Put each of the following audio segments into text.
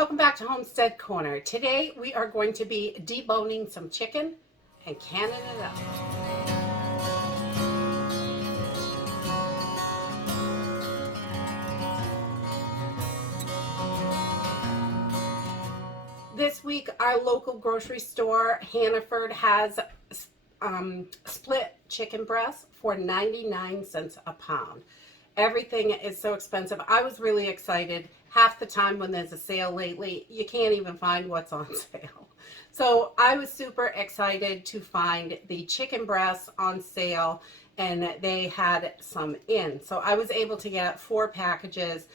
welcome back to Homestead Corner. Today we are going to be deboning some chicken and canning it up. This week our local grocery store, Hannaford, has split chicken breasts for 99 cents a pound. Everything is so expensive. I was really excited. Half the time when there's a sale lately, you can't even find what's on sale. So I was super excited to find the chicken breasts on sale, and they had some in. So I was able to get 4 packages,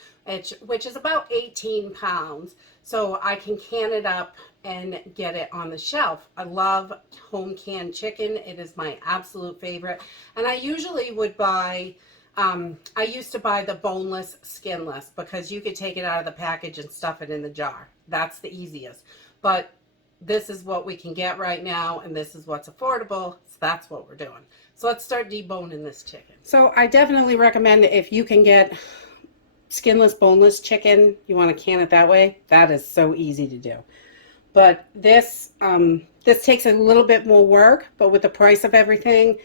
which is about 18 pounds. So I can can it up and get it on the shelf. I love home canned chicken. It is my absolute favorite. And I usually would buy I used to buy the boneless, skinless, because you could take it out of the package and stuff it in the jar. That's the easiest. But this is what we can get right now, and this is what's affordable, so that's what we're doing. So let's start deboning this chicken. So I definitely recommend, if you can get skinless, boneless chicken, you want to can it that way, that is so easy to do. But this takes a little bit more work, but with the price of everything,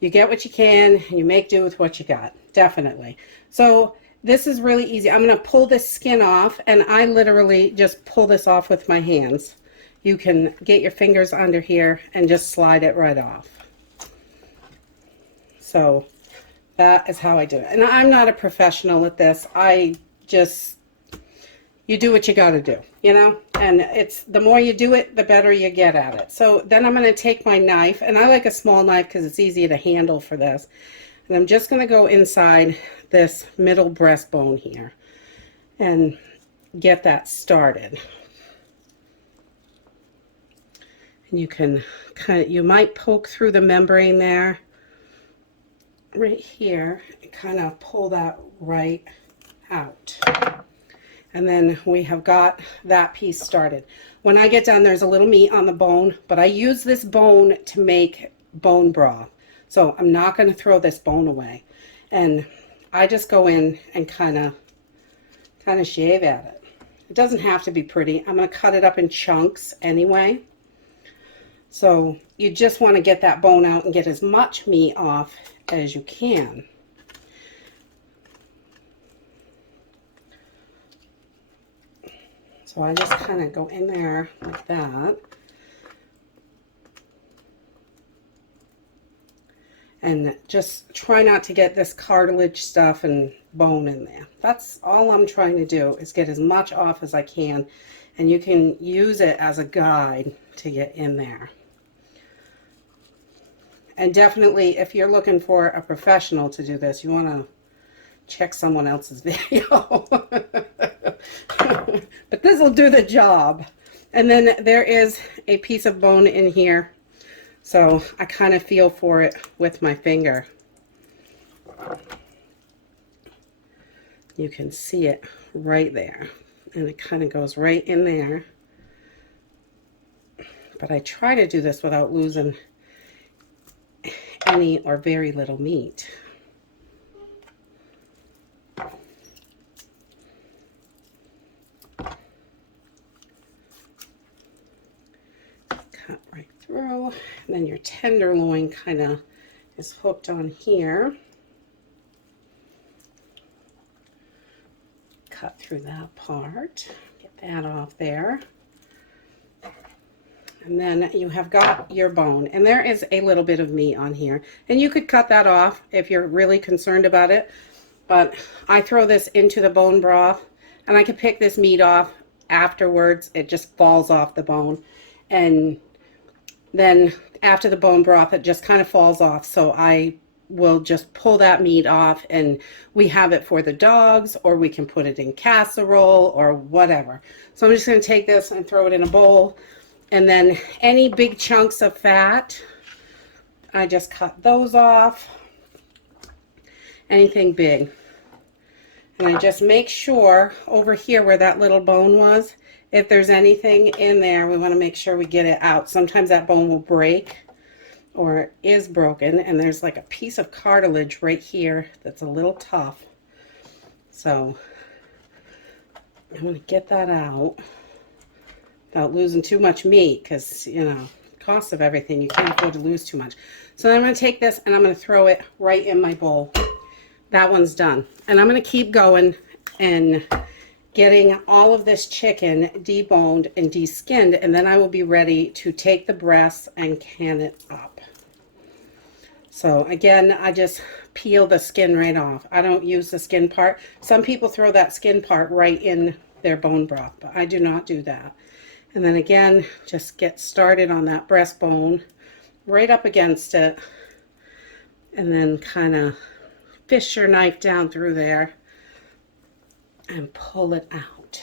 you get what you can, and you make do with what you got, definitely. So this is really easy. I'm going to pull this skin off, and I literally just pull this off with my hands. You can get your fingers under here and just slide it right off. So that is how I do it. And I'm not a professional at this. You do what you got to do, you know, and it's the more you do it, the better you get at it. So then I'm going to take my knife, and I like a small knife because it's easy to handle for this. And I'm just going to go inside this middle breastbone here and get that started. And you can you might poke through the membrane there, right here, and kind of pull that right out. And then we have got that piece started. When I get done, there's a little meat on the bone, but I use this bone to make bone broth. So I'm not going to throw this bone away. And I just go in and kind of shave at it. It doesn't have to be pretty. I'm going to cut it up in chunks anyway. So you just want to get that bone out and get as much meat off as you can. So I just kind of go in there like that. And just try not to get this cartilage stuff and bone in there. That's all I'm trying to do, is get as much off as I can. And you can use it as a guide to get in there. And definitely, if you're looking for a professional to do this, you want to check someone else's video. But this will do the job. And then there is a piece of bone in here, so I kind of feel for it with my finger. You can see it right there, and it kind of goes right in there. But I try to do this without losing any or very little meat. Cut right through, and then your tenderloin kind of is hooked on here. Cut through that part, get that off there. And then you have got your bone, and there is a little bit of meat on here, and you could cut that off if you're really concerned about it, but I throw this into the bone broth, and I can pick this meat off afterwards. It just falls off the bone, and then after the bone broth, it just kind of falls off, so I will just pull that meat off, and we have it for the dogs, or we can put it in casserole or whatever. So I'm just going to take this and throw it in a bowl. And then any big chunks of fat, I just cut those off. Anything big. And I just make sure over here where that little bone was, if there's anything in there, we want to make sure we get it out. Sometimes that bone will break or is broken, and there's like a piece of cartilage right here that's a little tough. So I'm going to get that out. without losing too much meat, because, you know, cost of everything, you can't afford to lose too much. So then I'm going to take this and I'm going to throw it right in my bowl. That one's done. And I'm going to keep going and getting all of this chicken deboned and deskinned, and then I will be ready to take the breast and can it up. So again, I just peel the skin right off. I don't use the skin part. Some people throw that skin part right in their bone broth, but I do not do that. And then again, just get started on that breastbone, right up against it, and then kind of fish your knife down through there and pull it out.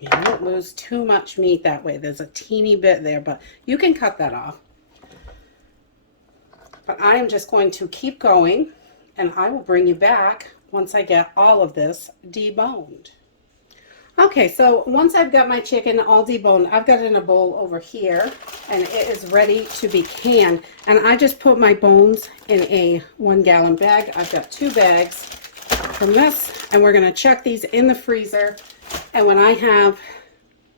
You don't lose too much meat that way. There's a teeny bit there, but you can cut that off. But I am just going to keep going, and I will bring you back once I get all of this deboned. Okay, so once I've got my chicken all deboned, I've got it in a bowl over here, and it is ready to be canned. And I just put my bones in a 1-gallon bag. I've got 2 bags from this, and we're going to chuck these in the freezer. And when I have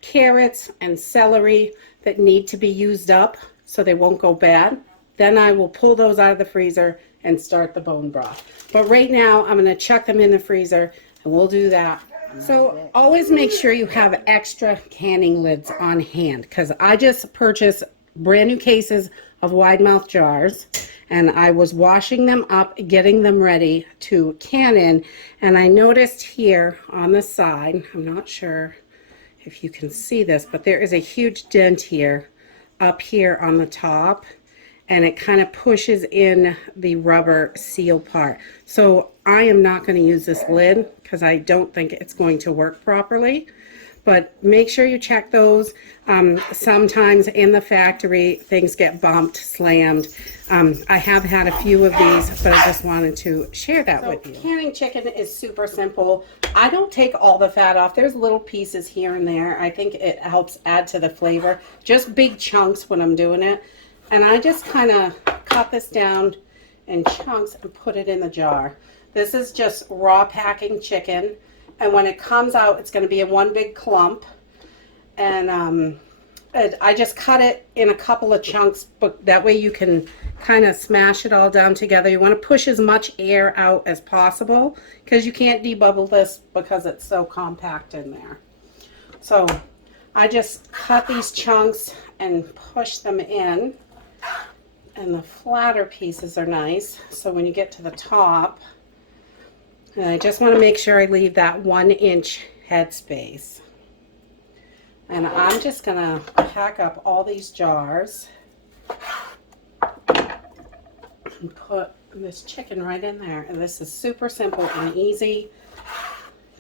carrots and celery that need to be used up so they won't go bad, then I will pull those out of the freezer and start the bone broth. But right now, I'm going to chuck them in the freezer, and we'll do that. So always make sure you have extra canning lids on hand, because I just purchased brand new cases of wide mouth jars, and I was washing them up, getting them ready to can in, and I noticed here on the side, I'm not sure if you can see this, but there is a huge dent here, up here on the top, and it kind of pushes in the rubber seal part. So I am not going to use this lid because I don't think it's going to work properly. But make sure you check those. Sometimes in the factory, things get bumped, slammed. I have had a few of these, but I just wanted to share that with you. Canning chicken is super simple. I don't take all the fat off. There's little pieces here and there. I think it helps add to the flavor. Just big chunks when I'm doing it. And I just kind of cut this down in chunks and put it in the jar. This is just raw packing chicken. And when it comes out, it's going to be in one big clump. And I just cut it in a couple of chunks, but that way you can kind of smash it all down together. You want to push as much air out as possible, because you can't debubble this because it's so compact in there. So I just cut these chunks and push them in. And the flatter pieces are nice, so when you get to the top, and I just want to make sure I leave that 1-inch headspace. And I'm just going to pack up all these jars and put this chicken right in there. And this is super simple and easy.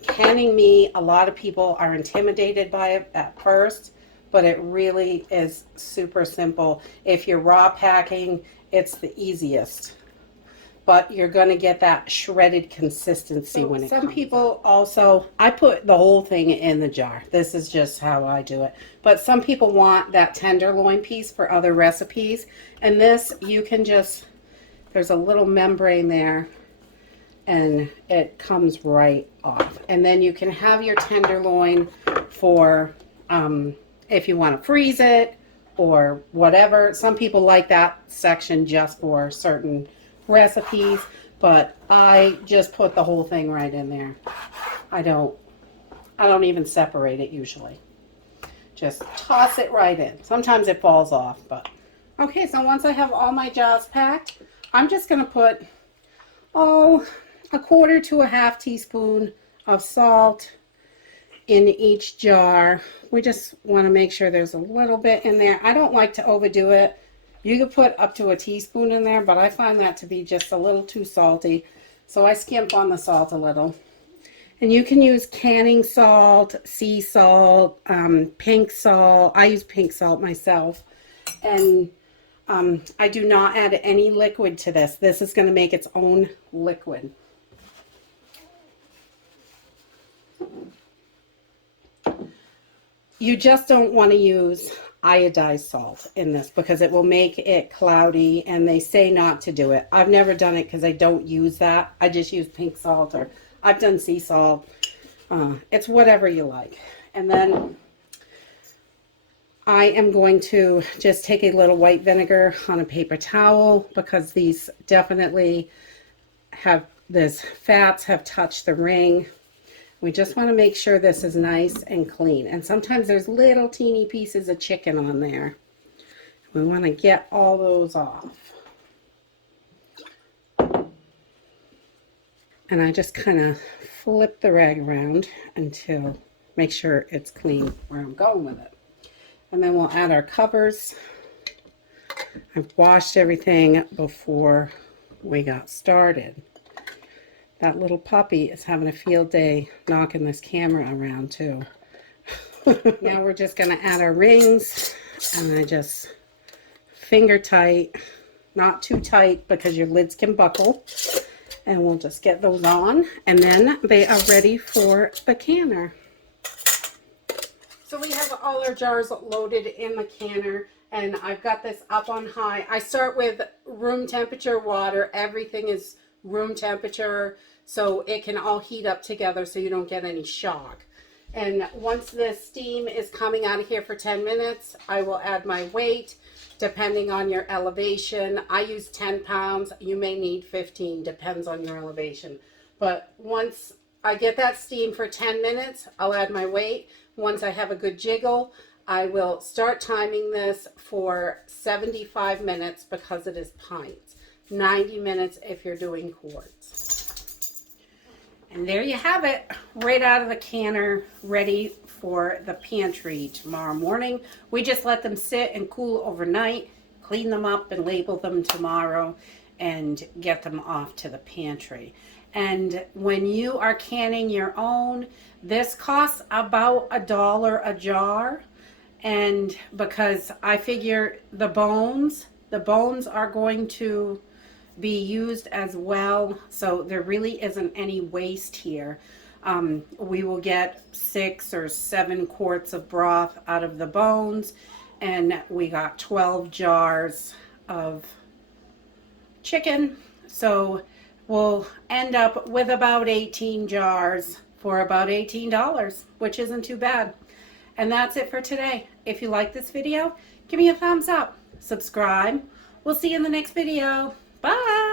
Canning meat, a lot of people are intimidated by it at first, but it really is super simple. If you're raw packing, it's the easiest. But you're going to get that shredded consistency when it comes. Some people also, I put the whole thing in the jar. This is just how I do it. But some people want that tenderloin piece for other recipes. And this, you can just, there's a little membrane there, and it comes right off. And then you can have your tenderloin for, if you want to freeze it or whatever. Some people like that section just for certain recipes, but I just put the whole thing right in there. I don't even separate it usually. Just toss it right in. Sometimes it falls off, but okay. So once I have all my jars packed, I'm just going to put a 1/4 to a 1/2 teaspoon of salt in each jar. We just want to make sure there's a little bit in there. I don't like to overdo it. You could put up to a teaspoon in there, but I find that to be just a little too salty. So I skimp on the salt a little. And you can use canning salt, sea salt, pink salt. I use pink salt myself. And I do not add any liquid to this. This is going to make its own liquid. You just don't want to use iodized salt in this because it will make it cloudy, and they say not to do it. I've never done it because I don't use that. I just use pink salt, or I've done sea salt. It's whatever you like. And then I am going to just take a little white vinegar on a paper towel because these definitely have this fats have touched the ring. We just want to make sure this is nice and clean. And sometimes there's little teeny pieces of chicken on there. We want to get all those off. And I just kind of flip the rag around until make sure it's clean where I'm going with it. And then we'll add our covers. I've washed everything before we got started. That little puppy is having a field day knocking this camera around too. Now we're just going to add our rings, and I just finger tight, not too tight because your lids can buckle. And we'll just get those on, and then they are ready for the canner. So we have all our jars loaded in the canner, and I've got this up on high. I start with room temperature water. Everything is room temperature, so it can all heat up together so you don't get any shock. And once the steam is coming out of here for 10 minutes, I will add my weight. Depending on your elevation, I use 10 pounds. You may need 15, depends on your elevation. But once I get that steam for 10 minutes, I'll add my weight. Once I have a good jiggle, I will start timing this for 75 minutes because it is pints. 90 minutes if you're doing quarts. And there you have it, right out of the canner, ready for the pantry tomorrow morning. We just let them sit and cool overnight, clean them up and label them tomorrow, and get them off to the pantry. And when you are canning your own, this costs about $1 a jar. And because I figure the bones are going to be used as well, so there really isn't any waste here. We will get 6 or 7 quarts of broth out of the bones, and we got 12 jars of chicken, so we'll end up with about 18 jars for about $18, which isn't too bad. And that's it for today. If you like this video, give me a thumbs up, subscribe. We'll see you in the next video. Bye.